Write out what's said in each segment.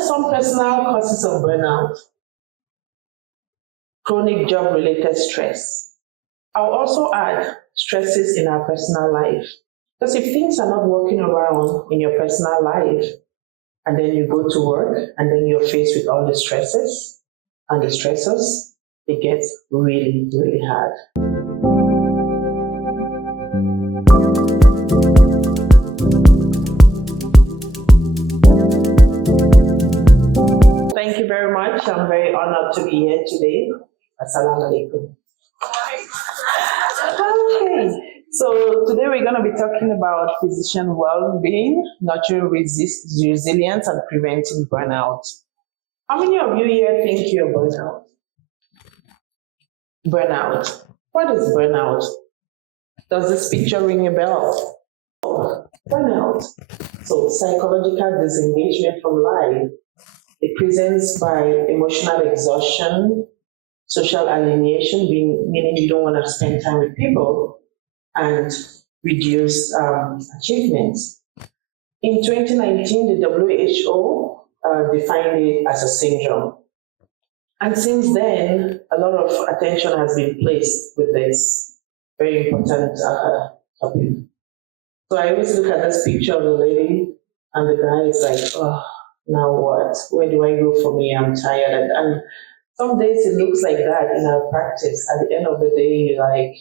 are some personal causes of burnout? Chronic job-related stress. I'll also add stresses in our personal life. Because if things are not working around in your personal life, and then you go to work, and then you're faced with all the stresses and the stressors, it gets really, really hard. Thank you very much. I'm very honored to be here today. Assalamu alaikum. Okay, so today we're going to be talking about physician well-being, nurturing resilience, and preventing burnout. How many of you here think you're burnout? Burnout. What is burnout? Does this picture ring a bell? Burnout. So psychological disengagement from life. It presents by emotional exhaustion, social alienation, meaning you don't want to spend time with people, and reduced achievements. In 2019, the WHO defined it as a syndrome. And since then, a lot of attention has been placed with this very important topic. So I always look at this picture of the lady, and the guy is like, oh, now what? Where do I go for me? I'm tired. And some days it looks like that in our practice. At the end of the day, you're like,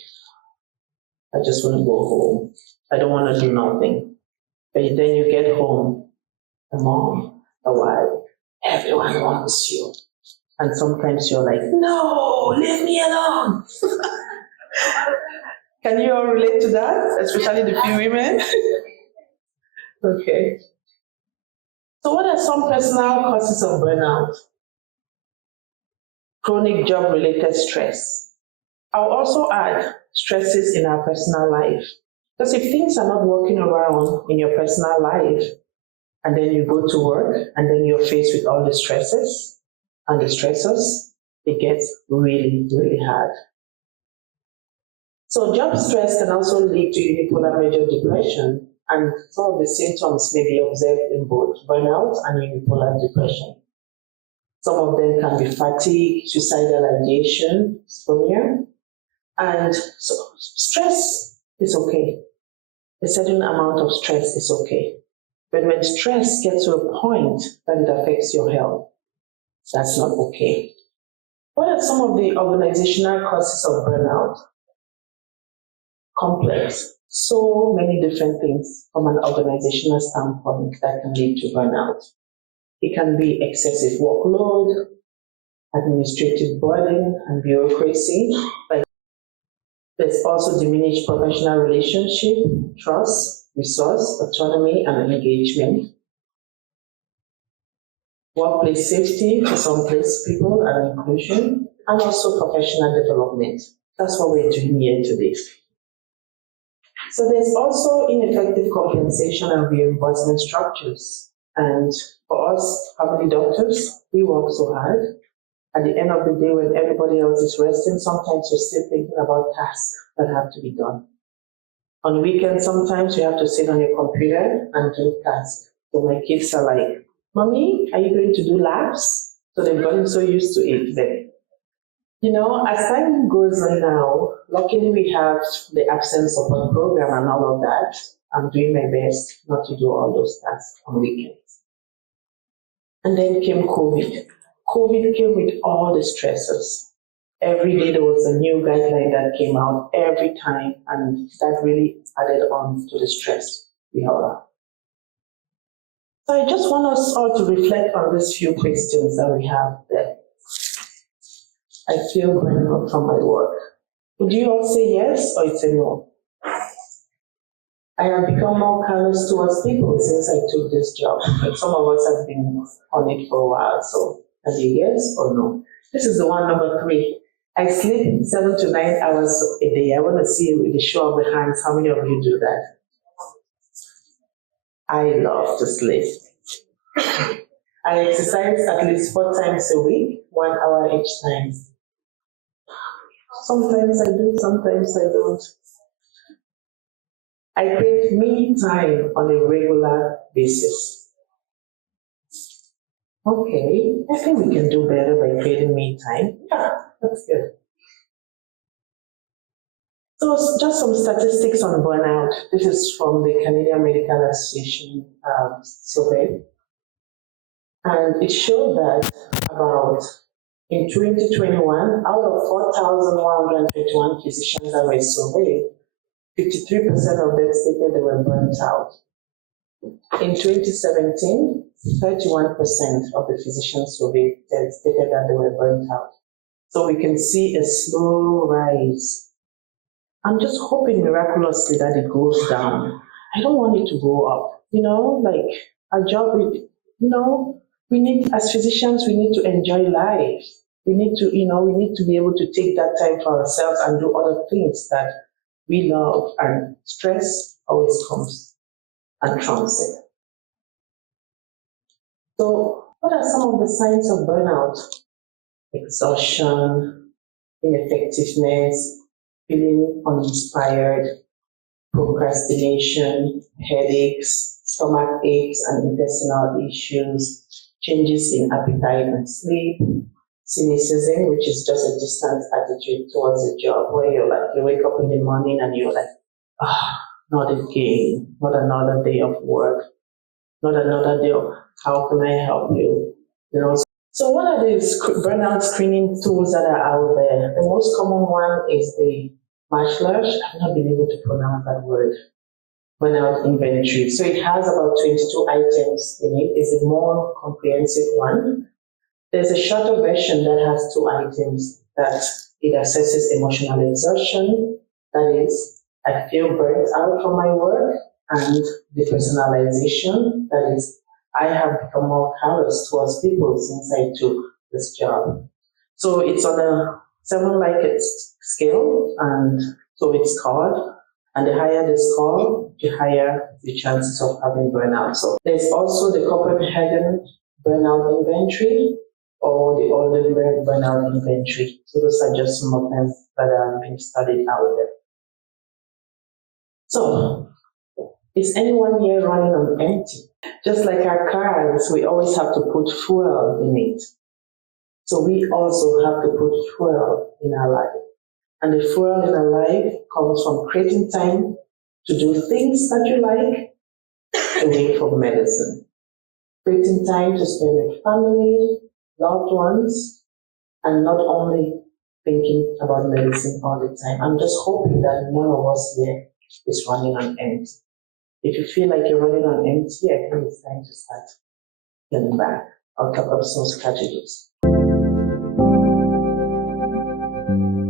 I just want to go home. I don't want to do nothing. But then you get home, a mom, a wife, everyone wants you. And sometimes you're like, no, leave me alone. Can you all relate to that? Especially the few women? Okay. So what are some personal causes of burnout? Chronic job-related stress. I'll also add stresses in our personal life. Because if things are not working around in your personal life, and then you go to work, and then you're faced with all the stresses and the stressors, it gets really, really hard. So job stress can also lead to unipolar major depression, and some of the symptoms may be observed in both burnout and unipolar depression. Some of them can be fatigue, suicidal ideation, dysphonia, and so stress is okay. A certain amount of stress is okay. But when stress gets to a point that it affects your health, that's not okay. What are some of the organizational causes of burnout? Complex. So many different things from an organizational standpoint that can lead to burnout. It can be excessive workload, administrative burden, and bureaucracy. Like there's also diminished professional relationship, trust, resource, autonomy, and engagement. Workplace safety for some place people and inclusion, and also professional development. That's what we're doing here today. So there's also ineffective compensation and reimbursement structures. And for us family doctors, we work so hard. At the end of the day, when everybody else is resting, sometimes you're still thinking about tasks that have to be done. On weekends, sometimes you have to sit on your computer and do tasks. So my kids are like, Mommy, are you going to do labs? So they've gotten so used to it that, you know, as time goes on now, luckily we have the absence of a program and all of that. I'm doing my best not to do all those tasks on weekends. And then came COVID. COVID came with all the stressors. Every day there was a new guideline that came out every time, and that really added on to the stress we all have. So I just want us all to reflect on these few questions that we have there. I feel burned out from my work. Would you all say yes or it's a no? I have become more callous towards people since I took this job. But some of us have been on it for a while, so are you yes or no? This is the one, number 3. I sleep 7 to 9 hours a day. I want to see with the show of the hands how many of you do that. I love to sleep. I exercise at least 4 times a week, 1 hour each time. Sometimes I do, sometimes I don't. I create me time on a regular basis. Okay, I think we can do better by creating me time. Yeah, that's good. So just some statistics on burnout. This is from the Canadian Medical Association survey. And it showed that about in 2021, out of 4,121 physicians that were surveyed, 53% of them stated they were burnt out. In 2017, 31% of the physicians surveyed stated that they were burnt out. So we can see a slow rise. I'm just hoping miraculously that it goes down. I don't want it to go up. Like our job, we need, as physicians, we need to enjoy life. We need to, we need to be able to take that time for ourselves and do other things that we love, and stress always comes and trumps it. So what are some of the signs of burnout? Exhaustion, ineffectiveness, feeling uninspired, procrastination, headaches, stomach aches and intestinal issues, changes in appetite and sleep, cynicism, which is just a distant attitude towards the job, where you wake up in the morning and you're like, not again, not another day of work, not another day of how can I help you? So what are the burnout screening tools that are out there? The most common one is the Mashlurch. I've not been able to pronounce that word. Burnout inventory. So it has about 22 items in it. It's a more comprehensive one. There's a shorter version that has 2 items that it assesses emotional exhaustion. That is, I feel burnt out from my work, and depersonalization. That is, I have become more callous towards people since I took this job. So it's on a 7 Likert scale, and so it's scored. And the higher the score, the higher the chances of having burnout. So there's also the Copenhagen burnout inventory, or the Oldenburg burnout inventory. So those are just some of them that are being studied out there. So, is anyone here running on empty? Just like our cars, we always have to put fuel in it. So we also have to put fuel in our life. And the fuel in our life comes from creating time to do things that you like, away from medicine. Creating time to spend with family, loved ones, and not only thinking about medicine all the time. I'm just hoping that none of us here is running on empty. If you feel like you're running on empty, I think it's time to start getting back out of some strategies.